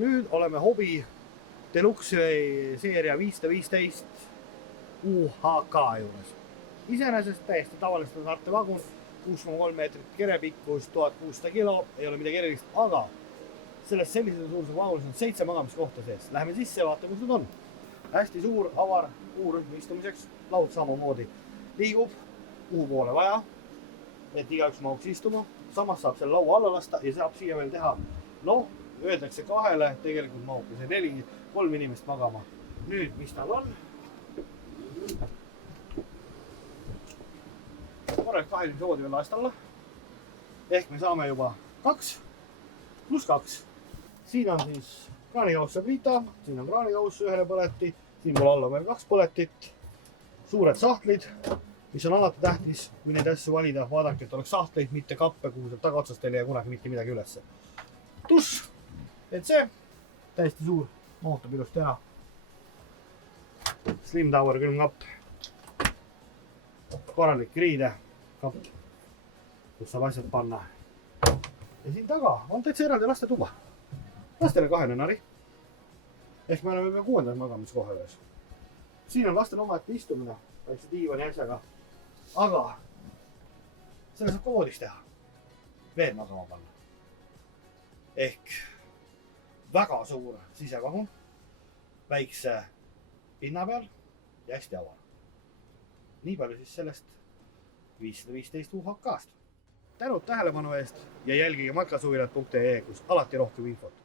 Nüüd oleme Hobby Deluxe seeria 515 UHK juures. Iseenesest täiesti tavaline standardne vagun, 6,3 meetrit kerepikkus, 1600 kilo, ei ole midagi erilist, aga sellest sellise suuruse vagunis on 7 magamiskohta sees. Läheme sisse ja vaatame, kus need on. Hästi suur, avar puurühm istumiseks, laud samamoodi liigub, kuhu poole vaja, et igaüks mahuks istuma. Samas saab selle laua alla lasta ja saab siia veel teha, öeldakse 2, tegelikult mahub see 3 inimest magama. Nüüd, mis tal on? Korralik 2 inimese voodi veel laest alla. Ehk me saame juba 2 + 2. Siin on siis kraanikauss saab liita, siin on kraanikauss ühele põleti, siin pool alla veel 2 põletit, suured sahtlid, mis on alati tähtis, kui neid asju valida, vaadake, et oleks sahtleid, mitte kappe, kuhu sealt tagaotsast ei leia kunagi mitte midagi ülesse. Tuss, et see täiesti suur, ootab ilusti ära. Slim Tower külmkapp, korralik riide kapp, kus saab asjad panna. Ja siin taga on täitsa eraldi lastetuba. Lastele 2 nari. Ehk me oleme 6. magamiskoha ühes. Siin on lastel omaette istumine, väikse diivani asjaga. Aga selle saab ka voodis teha. Veel magama panna. Ehk väga suur sisevagun, väikse pinna peal ja hästi avar. Nii palju siis sellest 515 UHK-st. Tänud tähelepanu eest ja jälgige matkasuvilat.ee, kus alati rohkem infot.